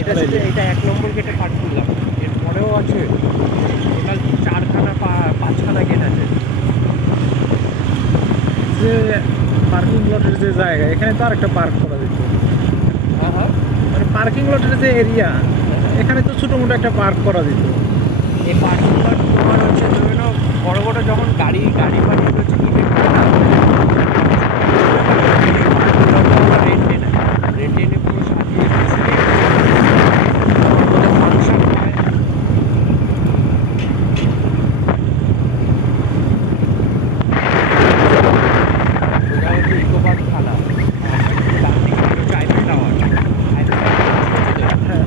এটা 1 নম্বর গেটে পার্ক করলাম। এরপরেও আছে টোটাল 4খানা 5খানা গেট আছে। যে পার্কিং লটের যে জায়গা, এখানে তো আরেকটা পার্ক করা যেত। হ্যাঁ হ্যাঁ, মানে পার্কিং লটের যে এরিয়া, এখানে তো ছোটো মোটো একটা পার্ক করা যেত। এই পার্কিং লট তোমার হচ্ছে ধরে নাও বড় বড় যখন গাড়ি ফাড়ি হচ্ছে কিনে রেন্টে নেয়, রেন্টে এনে পুরো সাজিয়ে ফাংশন হয়। সোজা হচ্ছে ইকো পার্ক থানা, ডান দিকে হচ্ছে আইফেল টাওয়ার। হ্যাঁ,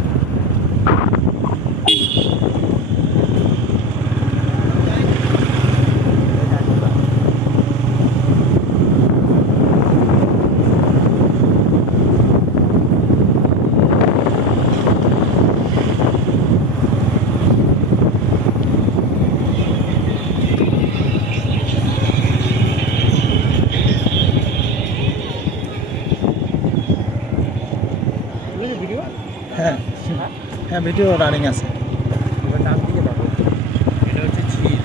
ভিডিও হ্যাঁ, হ্যাঁ, ভিডিও রানিং আছে। এবার ডান দিকে দেখো, এটা হচ্ছে ঝিল।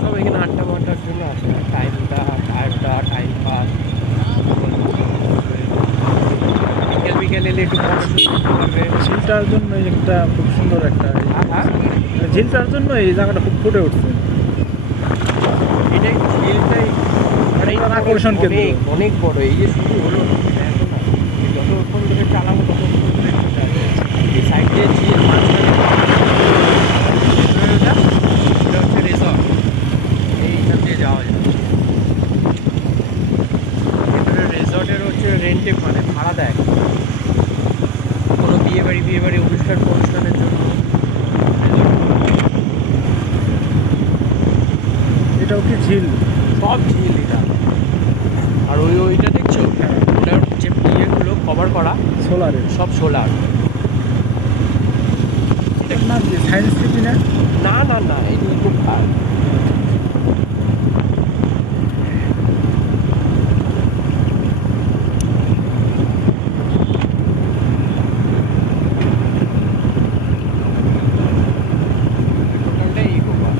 সব এখানে আড্ডা মাড্ডার জন্য আছে, টাইমটা আড্ডা টাইম পাস। বিকেল এলে একটু ফটোশুট করতে পারবে। ঝিলটার জন্য একটা খুব সুন্দর একটা, হ্যাঁ, ঝিলটার জন্য এই জায়গাটা খুব ফুটে উঠছে। এটাই ঝিলটাই অনেক আকর্ষণ কেন্দ্র। অনেক বড়। এই যে শুরু হলো দেখো না, যতক্ষণ ধরে চালাবো ততক্ষণ ধরে এই সাইড দিয়ে ঝিল, মাঝখানে এটা হচ্ছে রিসর্ট। এইখান দিয়ে যাওয়া যায় ভেতরে। রিসর্টের হচ্ছে রেন্টে মানে ভাড়া দেয় কোনো বিয়ে বাড়ি অনুষ্ঠানের জন্য। এটাও কি ঝিল? সব ঝিল এটা। আর ওইটা দেখছো, ওটার যে ইয়েগুলো কভার করা সোলারের। সব সোলার। এটার নাম কি সায়েন্স সিটি না? না না না, এটা ইকো পার্ক। টোটালটাই ইকো পার্ক।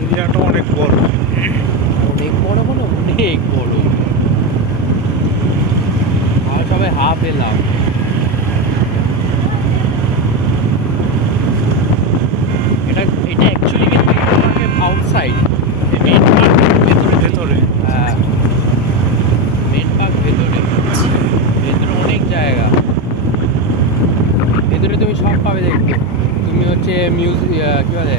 এরিয়াটা অনেক বড়। অনেক বড় মানে অনেক বড়। আর সবাই হাফ এলাম। এটা অ্যাকচুয়ালি কিন্তু ইকো পার্কের আউটসাইড, মেন পার্কের ভেতরে। হ্যাঁ, মেন পার্ক ভেতরে অনেক জায়গা। ভেতরে তুমি সব পাবে দেখতে। তুমি হচ্ছে কী বলে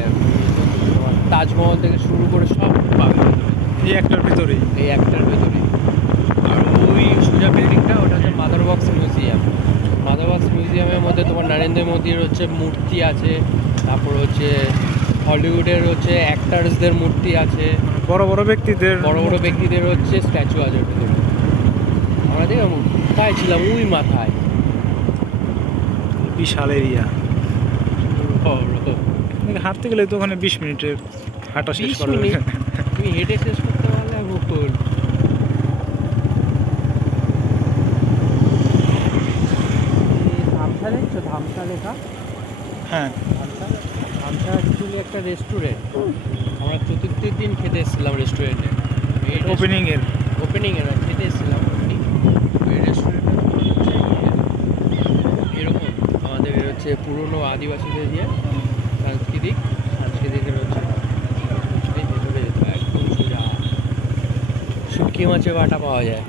তোমার তাজমহল থেকে শুরু করে সব পাবে এই একটার ভিতরেই। এই একটার ভেতরে। আর ওই সোজা বিল্ডিংটা, ওটা হচ্ছে mother box museum. Mother box মিউজিয়ামের মধ্যে তোমার নরেন্দ্র মোদীর হচ্ছে মূর্তি আছে, তারপর হচ্ছে হলিউডের হচ্ছে অ্যাক্টার্সদের মূর্তি আছে, বড় বড় ব্যক্তিদের হচ্ছে স্ট্যাচু আছে ওর ভেতরে। আমরা দেখলাম কোথায় ছিলাম, ওই মাথায়। বিশাল এরিয়া। বড়। হাঁটতে গেলে তো ওখানে 20 মিনিটের হাঁটা শেষ 20 করা মিনিট যাবে। তুমি হেঁটে শেষ করতে পারলে ভুল। ধামসা দেখছো, ধামসা লেখা। হ্যাঁ, ধামসা অ্যাকচুয়ালি একটা রেস্টুরেন্ট। আমরা চতুর্থীর দিন খেতে এসেছিলাম রেস্টুরেন্টে। ওপেনিংয়ের খেতে এসেছিলাম ওই রেস্টুরেন্টে। এরকম আমাদের হচ্ছে পুরনো আদিবাসীদের দিয়ে সাংস্কৃতিকের হচ্ছে ভেতরে যেতে হয়, একদম সোজা শুটকি মাছের বাটা পাওয়া যায়।